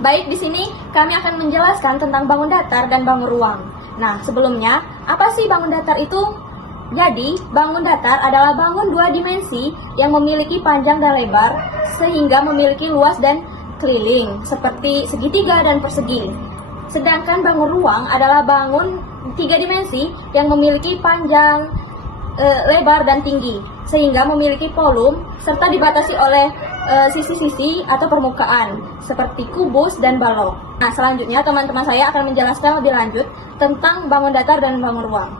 Baik, di sini kami akan menjelaskan tentang bangun datar dan bangun ruang. Nah, sebelumnya, apa sih bangun datar itu? Jadi, bangun datar adalah bangun dua dimensi yang memiliki panjang dan lebar, sehingga memiliki luas dan keliling, seperti segitiga dan persegi. Sedangkan bangun ruang adalah bangun tiga dimensi yang memiliki panjang, lebar, dan tinggi, sehingga memiliki volume, serta dibatasi oleh sisi-sisi atau permukaan seperti kubus dan balok. Nah, selanjutnya teman-teman saya akan menjelaskan lebih lanjut tentang bangun datar dan bangun ruang.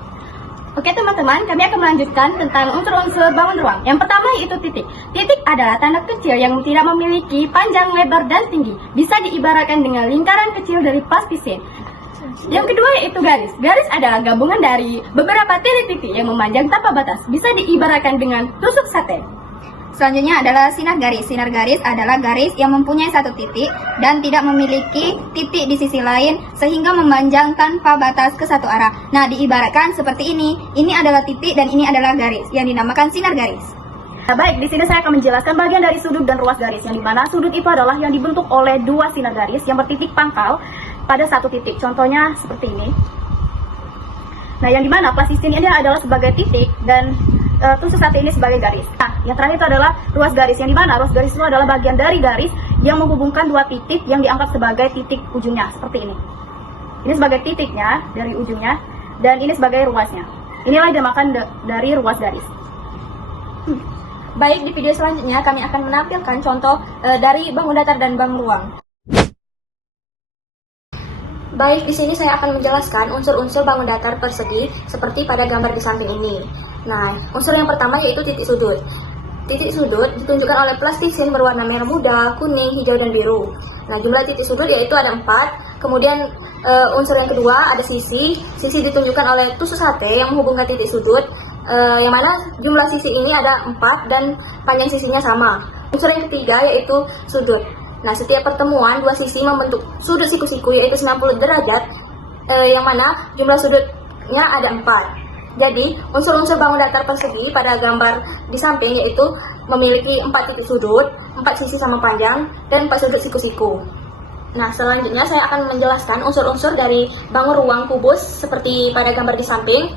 Oke teman-teman, kami akan melanjutkan tentang unsur-unsur bangun ruang. Yang pertama yaitu titik. Titik adalah tanda kecil yang tidak memiliki panjang, lebar, dan tinggi. Bisa diibaratkan dengan lingkaran kecil dari plastisin. Yang kedua yaitu garis. Garis adalah gabungan dari beberapa titik-titik yang memanjang tanpa batas. Bisa diibaratkan dengan tusuk sate. Selanjutnya adalah sinar garis. Sinar garis adalah garis yang mempunyai satu titik dan tidak memiliki titik di sisi lain sehingga memanjang tanpa batas ke satu arah. Nah, diibaratkan seperti ini. Ini adalah titik dan ini adalah garis yang dinamakan sinar garis. Nah, baik, di sini saya akan menjelaskan bagian dari sudut dan ruas garis, yang dimana sudut itu adalah yang dibentuk oleh dua sinar garis yang bertitik pangkal pada satu titik. Contohnya seperti ini. Nah, yang dimana plastisin ini adalah sebagai titik dan tusuk sate ini sebagai garis. Nah, yang terakhir itu adalah ruas garis, yang dimana ruas garis itu adalah bagian dari garis yang menghubungkan dua titik yang dianggap sebagai titik ujungnya, seperti ini. Ini sebagai titiknya dari ujungnya, dan ini sebagai ruasnya. Inilah yang dinamakan dari ruas garis. Baik, di video selanjutnya kami akan menampilkan contoh dari bangun datar dan bangun ruang. Baik, di sini saya akan menjelaskan unsur-unsur bangun datar persegi seperti pada gambar di samping ini. Nah, unsur yang pertama yaitu titik sudut. Titik sudut ditunjukkan oleh plastisin berwarna merah muda, kuning, hijau, dan biru. Nah, jumlah titik sudut yaitu ada 4. Kemudian unsur yang kedua ada sisi. Sisi ditunjukkan oleh tusuk sate yang menghubungkan titik sudut, yang mana jumlah sisi ini ada 4 dan panjang sisinya sama. Unsur yang ketiga yaitu sudut. Nah, setiap pertemuan dua sisi membentuk sudut siku-siku yaitu 90 derajat, yang mana jumlah sudutnya ada 4. Jadi, unsur-unsur bangun datar persegi pada gambar di samping yaitu memiliki 4 titik sudut, 4 sisi sama panjang, dan 4 sudut siku-siku. Nah, selanjutnya saya akan menjelaskan unsur-unsur dari bangun ruang kubus seperti pada gambar di samping.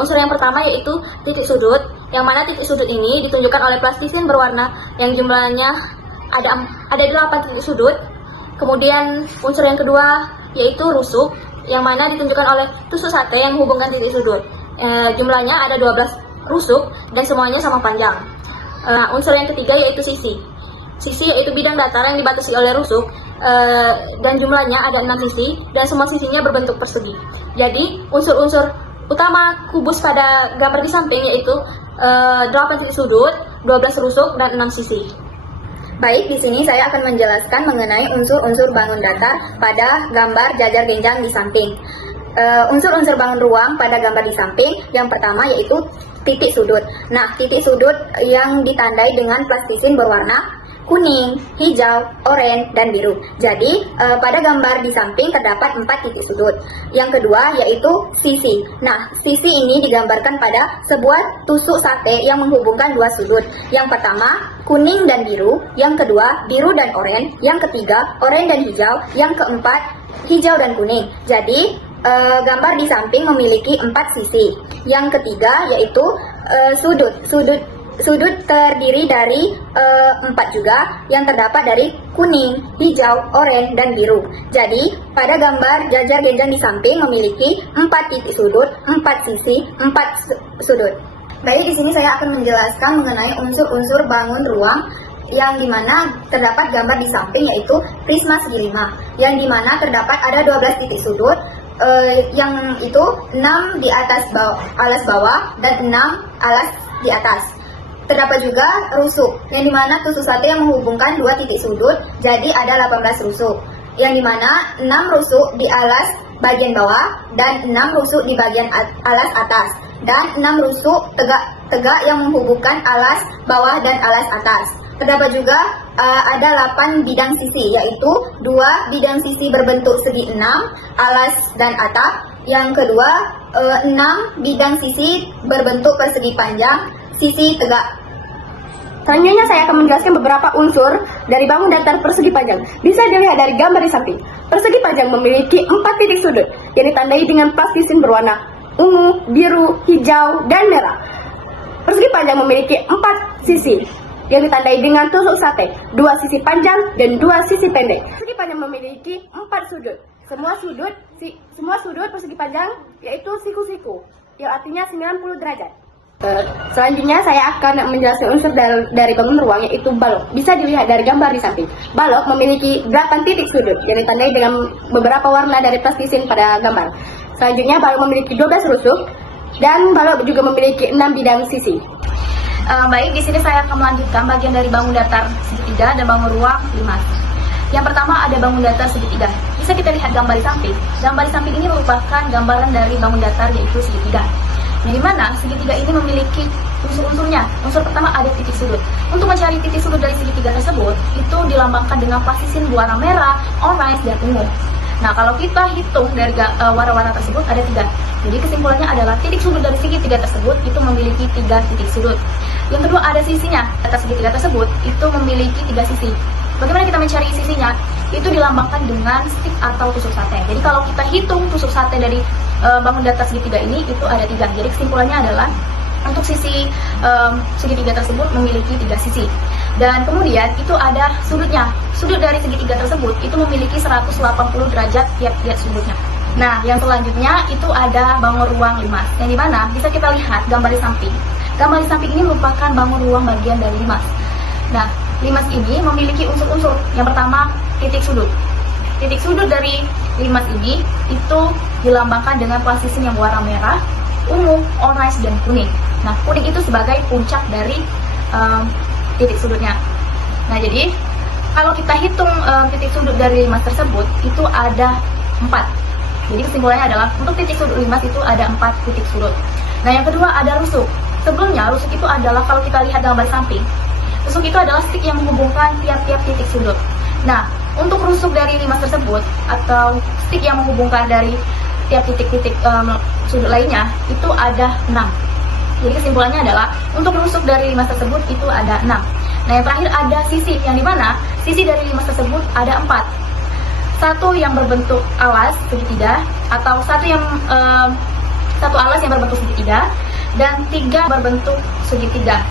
Unsur yang pertama yaitu titik sudut, yang mana titik sudut ini ditunjukkan oleh plastisin berwarna yang jumlahnya ada 8 titik sudut. Kemudian unsur yang kedua yaitu rusuk, yang mana ditunjukkan oleh tusuk sate yang menghubungkan titik sudut. Jumlahnya ada 12 rusuk dan semuanya sama panjang. Unsur yang ketiga yaitu sisi. Sisi yaitu bidang datar yang dibatasi oleh rusuk, dan jumlahnya ada 6 sisi dan semua sisinya berbentuk persegi. Jadi unsur-unsur utama kubus pada gambar di samping yaitu 8 titik sudut, 12 rusuk, dan 6 sisi. Baik, di sini saya akan menjelaskan mengenai unsur-unsur bangun datar pada gambar jajar genjang di samping. Unsur-unsur bangun ruang pada gambar di samping, yang pertama yaitu titik sudut. Nah, titik sudut yang ditandai dengan plastisin berwarna kuning, hijau, oranye, dan biru. Jadi, pada gambar di samping terdapat 4 titik sudut. Yang kedua yaitu sisi. Nah, sisi ini digambarkan pada sebuah tusuk sate yang menghubungkan dua sudut. Yang pertama, kuning dan biru. Yang kedua, biru dan oranye. Yang ketiga, oranye dan hijau. Yang keempat, hijau dan kuning. Jadi, gambar di samping memiliki 4 sisi. Yang ketiga yaitu sudut. Sudut terdiri dari 4 juga, yang terdapat dari kuning, hijau, oranye, dan biru. Jadi, pada gambar jajar genjang di samping memiliki 4 titik sudut, 4 sisi, 4 sudut. Baik, di sini saya akan menjelaskan mengenai unsur-unsur bangun ruang, yang dimana terdapat gambar di samping yaitu prisma segi 5, yang dimana terdapat ada 12 titik sudut, yang itu 6 di atas alas bawah dan 6 alas di atas. Terdapat juga rusuk, yang dimana tusuk sate yang menghubungkan dua titik sudut, jadi ada 18 rusuk, yang dimana 6 rusuk di alas bagian bawah dan 6 rusuk di bagian alas atas, dan 6 rusuk tegak yang menghubungkan alas bawah dan alas atas. Terdapat juga ada 8 bidang sisi, yaitu 2 bidang sisi berbentuk segi 6, alas dan atap. Yang kedua, 6 bidang sisi berbentuk persegi panjang, sisi tegak. Selanjutnya saya akan menjelaskan beberapa unsur dari bangun datar persegi panjang. Bisa dilihat dari gambar di samping. Persegi panjang memiliki 4 titik sudut yang ditandai dengan plastisin berwarna ungu, biru, hijau, dan merah. Persegi panjang memiliki 4 sisi yang ditandai dengan tusuk sate, 2 sisi panjang dan 2 sisi pendek. Persegi panjang memiliki 4 sudut. Semua sudut persegi panjang yaitu siku-siku, yang artinya 90 derajat. Selanjutnya saya akan menjelaskan unsur dari bangun ruang, yaitu balok. Bisa dilihat dari gambar di samping. Balok memiliki 8 titik sudut yang ditandai dengan beberapa warna dari plastisin pada gambar. Selanjutnya balok memiliki 12 rusuk dan balok juga memiliki 6 bidang sisi. Baik, di sini saya akan melanjutkan bagian dari bangun datar segitiga dan bangun ruang limas. Yang pertama ada bangun datar segitiga. Bisa kita lihat gambar di samping. Gambar di samping ini merupakan gambaran dari bangun datar, yaitu segitiga. Di mana segitiga ini memiliki unsur-unsurnya. Unsur pertama ada titik sudut. Untuk mencari titik sudut dari segitiga tersebut, itu dilambangkan dengan plastisin berwarna merah, orange, dan ungu. Nah, kalau kita hitung dari warna-warna tersebut ada 3. Jadi kesimpulannya adalah titik sudut dari segitiga tersebut itu memiliki 3 titik sudut. Yang kedua ada sisinya. Atas segitiga tersebut itu memiliki 3 sisi. Bagaimana kita mencari sisinya? Itu dilambangkan dengan stick atau tusuk sate. Jadi kalau kita hitung tusuk sate dari bangun datar segitiga ini itu ada 3. Jadi kesimpulannya adalah untuk sisi segitiga tersebut memiliki 3 sisi. Dan kemudian itu ada sudutnya. Sudut dari segitiga tersebut itu memiliki 180 derajat tiap-tiap sudutnya. Nah, yang selanjutnya itu ada bangun ruang limas. Yang dimana bisa kita lihat gambar di samping. Gambar di samping ini merupakan bangun ruang bagian dari limas. Nah, limas ini memiliki unsur-unsur. Yang pertama, titik sudut. Titik sudut dari limas ini itu dilambangkan dengan plastisin yang warna merah, ungu, orange, dan kuning. Nah, kuning itu sebagai puncak dari titik sudutnya. Nah, jadi kalau kita hitung titik sudut dari limas tersebut itu ada 4. Jadi kesimpulannya adalah untuk titik sudut limas itu ada 4 titik sudut. Nah, yang kedua ada rusuk. Sebelumnya rusuk itu adalah kalau kita lihat gambar samping, rusuk itu adalah stick yang menghubungkan tiap-tiap titik sudut. Nah, untuk rusuk dari limas tersebut atau stick yang menghubungkan dari tiap titik-titik sudut lainnya itu ada 6. Jadi kesimpulannya adalah untuk rusuk dari limas tersebut itu ada 6. Nah, yang terakhir ada sisi, yang dimana sisi dari limas tersebut ada 4. Satu yang berbentuk alas segitiga, atau satu alas yang berbentuk segitiga, dan 3 berbentuk segitiga.